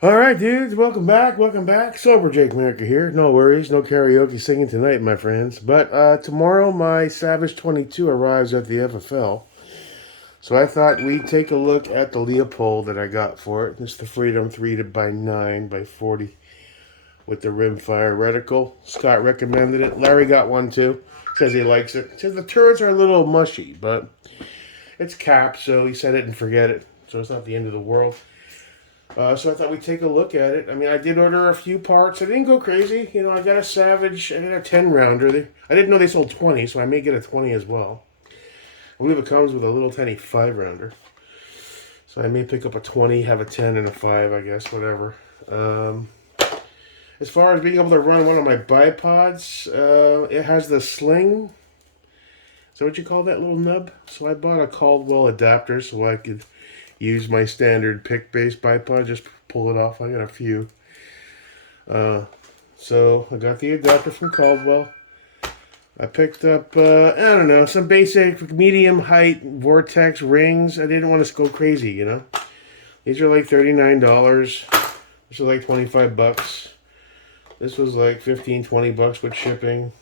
All right, dudes, welcome back. Welcome back. Sober Jake America here. No worries, no karaoke singing tonight, my friends. But tomorrow, my Savage 22 arrives at the FFL. So I thought we'd take a look at the Leupold that I got for it. It's the Freedom 3 by 9 by 40 with the Rimfire reticle. Scott recommended it. Larry got one too. Says he likes it. Says the turrets are a little mushy, but it's capped, so he said it and forget it. So it's not the end of the world. So I thought we'd take a lock at it. I mean, I did order a few parts. I didn't go crazy. You know, I got a Savage. I got a 10 rounder. I didn't know they sold 20, so I may get a 20 as well. I believe it comes with a little tiny 5 rounder. So I may pick up a 20, have a 10, and a 5, I guess, whatever. As far as being able to run one of my bipods, it has the sling. Is that what you call that little nub? So I bought a Caldwell adapter so I could use my standard pick-based bipod, just pull it off. I got a few. So I got the adapter from Caldwell. I picked up, I don't know, some basic medium height Vortex rings. I didn't want to go crazy, you know. These are like $39. This is like 25 bucks. This was like 15, 20 bucks with shipping.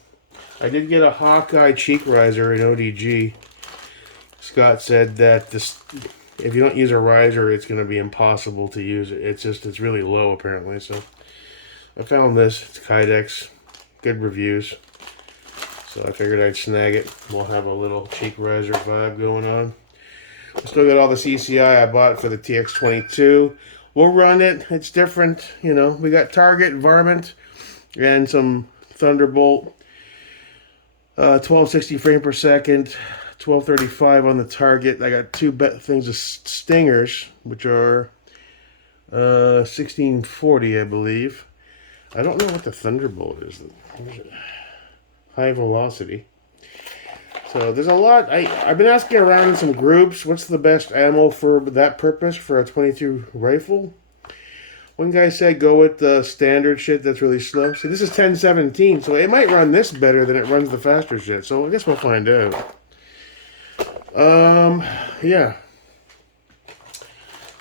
I did get a Hawkeye cheek riser in ODG. Scott said that this, if you don't use a riser, it's going to be impossible to use it. It's really low apparently. So I found this. It's Kydex. Good reviews. So I figured I'd snag it. We'll have a little cheek riser vibe going on. I still got all the CCI I bought for the TX22. We'll run it. It's different. You know, we got Target, Varmint, and some Thunderbolt. 1260 frame per second. 1235 on the Target. I got two things of Stingers, which are 1640, I believe. I don't know what the Thunderbolt is. High velocity. So there's a lot. I've been asking around in some groups, what's the best ammo for that purpose for a 22 rifle? One guy said go with the standard shit that's really slow. See, this is 1017, so it might run this better than it runs the faster shit. So I guess we'll find out. Yeah.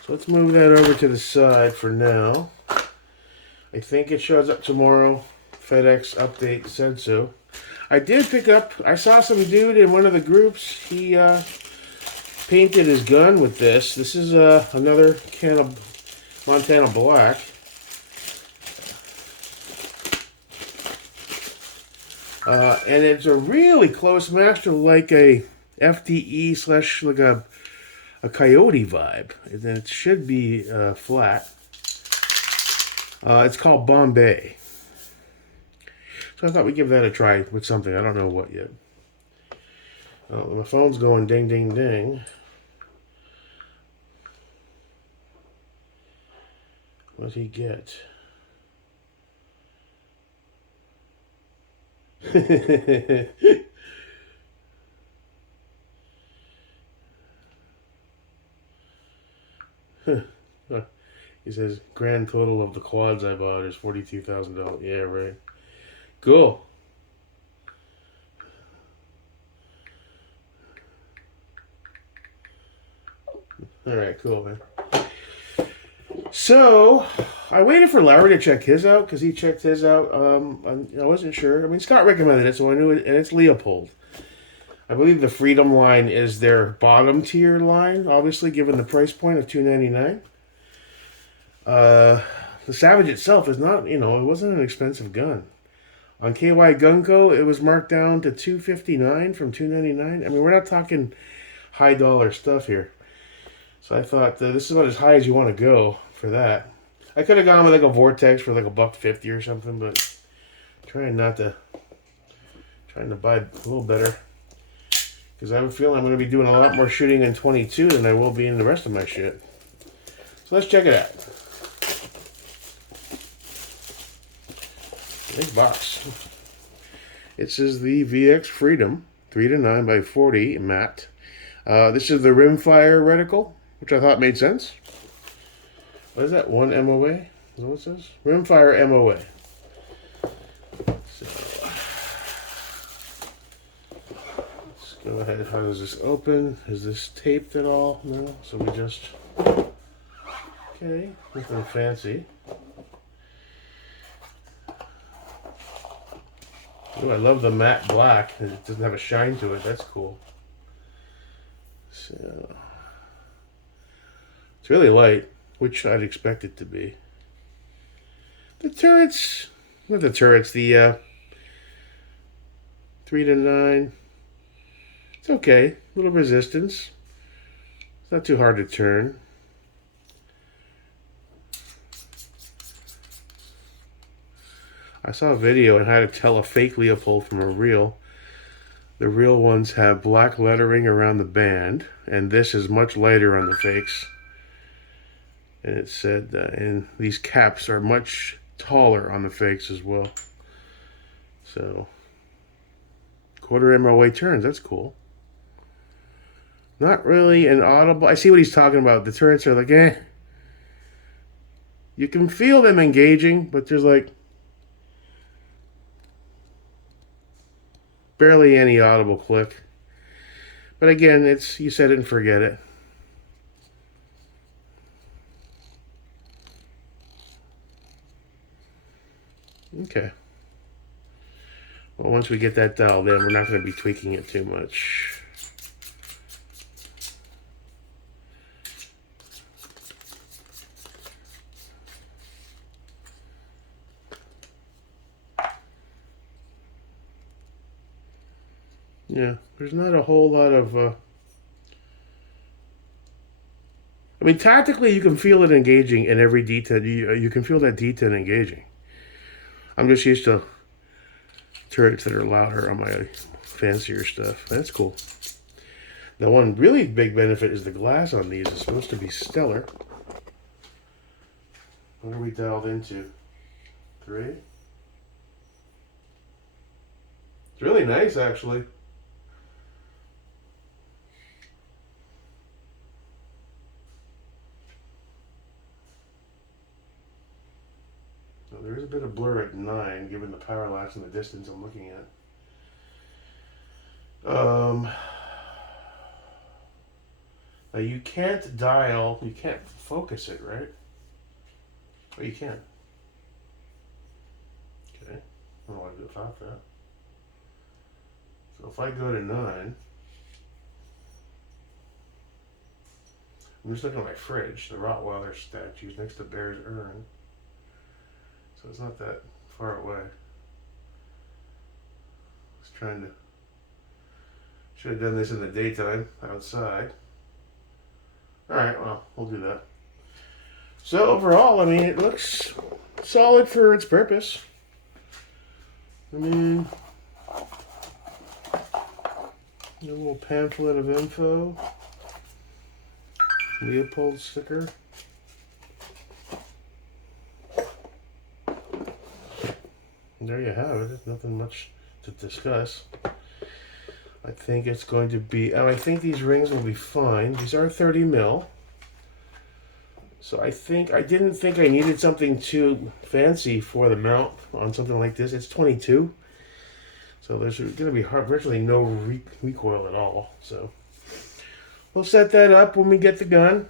So let's move that over to the side for now. I think it shows up tomorrow. FedEx update said so. I did pick up, I saw some dude in one of the groups. He painted his gun with this. This is another can of Montana Black. And it's a really close match to like a FTE slash like a Coyote vibe. And it should be flat. It's called Bombay. So I thought we'd give that a try with something. I don't know what yet. Oh, my phone's going ding, ding, ding. What'd he get? He says, grand total of the quads I bought is $42,000. Yeah, right. Cool. All right, cool, man. So, I waited for Larry to check his out because he checked his out. I wasn't sure. I mean, Scott recommended it, so I knew it, and it's Leupold. I believe the Freedom line is their bottom tier line, obviously, given the price point of $299. The Savage itself is not, it wasn't an expensive gun. On KY Gunco, it was marked down to $259 from $299. I mean, we're not talking high dollar stuff here. So I thought this is about as high as you want to go for that. I could have gone with like a Vortex for like $150 or something, but trying to buy a little better because I have a feeling I'm going to be doing a lot more shooting in 22 than I will be in the rest of my shit. So let's check it out. Big box. It says the VX Freedom 3 to 9 by 40 matte. This is the Rimfire reticle, which I thought made sense. What is that? 1 MOA? Is that what it says? Rimfire MOA. So, let's go ahead. How does this open? Is this taped at all? No. So we just. Okay, Okay, nothing fancy. Oh, I love the matte black. It doesn't have a shine to it. That's cool. So it's really light, which I'd expect it to be. The turrets, not the turrets, the 3 to 9. It's okay. A little resistance. It's not too hard to turn. I saw a video on how to tell a fake Leupold from a real. The real ones have black lettering around the band, and this is much lighter on the fakes. And it said, and these caps are much taller on the fakes as well. So, quarter MOA turns, that's cool. Not really an audible. I see what he's talking about. The turrets are like, eh. You can feel them engaging, but there's like barely any audible click. But again, it's you set it and forget it. Okay. Well, once we get that dialed in, we're not going to be tweaking it too much. Yeah, there's not a whole lot of... I mean, tactically, you can feel it engaging in every detent. You can feel that detent engaging. I'm just used to turrets that are louder on my fancier stuff. That's cool. The one really big benefit is the glass on these is supposed to be stellar. What are we dialed into? 3? It's really nice, actually. So there is a bit of blur at 9, given the power lapse and the distance I'm looking at. Now you can't dial, you can't focus it, right? Oh, you can. Okay. I don't know why I thought that. So if I go to 9, I'm just looking at my fridge, the Rottweiler statues next to Bear's urn. So it's not that far away. I was trying to, should have done this in the daytime, outside. Alright, well, we'll do that. So overall, I mean, it looks solid for its purpose. I mean, a little pamphlet of info. Leupold sticker. And there you have it. There's nothing much to discuss. I think it's going to be, and I think these rings will be fine. These are 30 mil. So I didn't think I needed something too fancy for the mount on something like this. It's 22. So there's going to be virtually no recoil at all. So we'll set that up when we get the gun.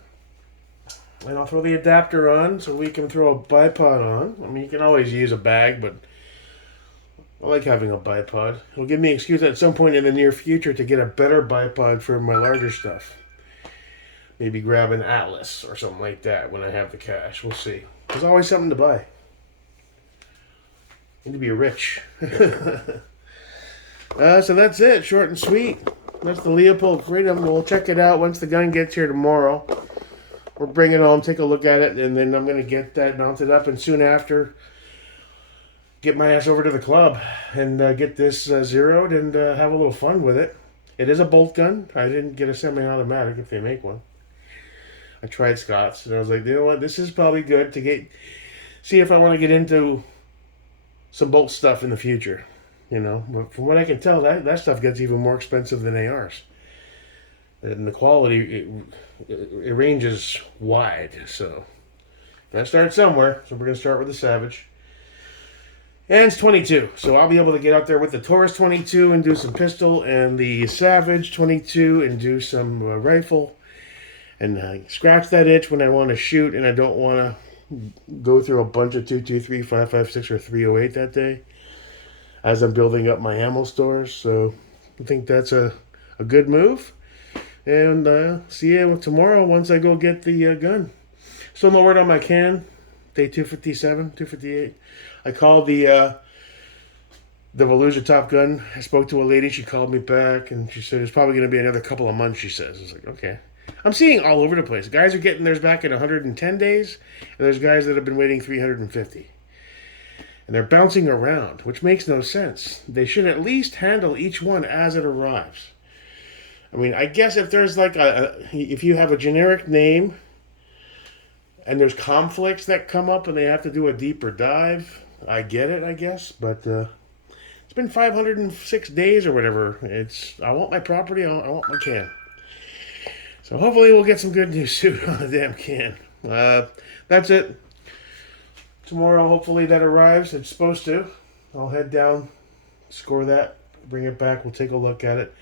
And I'll throw the adapter on so we can throw a bipod on. I mean, you can always use a bag, but I like having a bipod. It'll give me an excuse at some point in the near future to get a better bipod for my larger stuff. Maybe grab an Atlas or something like that when I have the cash. We'll see. There's always something to buy. Need to be rich. So that's it. Short and sweet. That's the Leupold Freedom. We'll check it out once the gun gets here tomorrow. We'll bring it home, take a look at it, and then I'm going to get that mounted up. And soon after, get my ass over to the club and get this zeroed and have a little fun with it. It is a bolt gun. I didn't get a semi-automatic if they make one. I tried Scott's, and I was like, you know what, this is probably good to see if I want to get into some bolt stuff in the future. You know, but from what I can tell, that stuff gets even more expensive than ARs. And the quality, it ranges wide. So, gotta start somewhere. So we're going to start with the Savage. And it's 22. So I'll be able to get out there with the Taurus 22 and do some pistol, and the Savage 22 and do some rifle. and scratch that itch when I want to shoot and I don't want to go through a bunch of 223, 556, or 308 that day as I'm building up my ammo stores. So I think that's a good move. And see you tomorrow once I go get the gun. Still no word on my can. Day 257, 258. I called the Volusia Top Gun. I spoke to a lady. She called me back, and she said it's probably going to be another couple of months, she says. I was like, okay. I'm seeing all over the place. Guys are getting theirs back in 110 days, and there's guys that have been waiting 350. And they're bouncing around, which makes no sense. They should at least handle each one as it arrives. I mean, I guess if there's like if you have a generic name and there's conflicts that come up and they have to do a deeper dive, I get it, I guess. But it's been 506 days or whatever. I want my property, I want my can. So hopefully we'll get some good news soon on the damn can. That's it. Tomorrow, hopefully that arrives. It's supposed to. I'll head down, score that, bring it back. We'll take a look at it.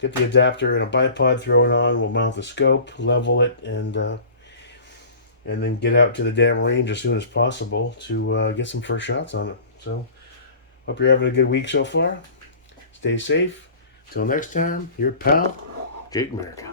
Get the adapter and a bipod, throw it on. We'll mount the scope, level it, and then get out to the damn range as soon as possible to get some first shots on it. So, hope you're having a good week so far. Stay safe. Till next time, your pal, Jake America.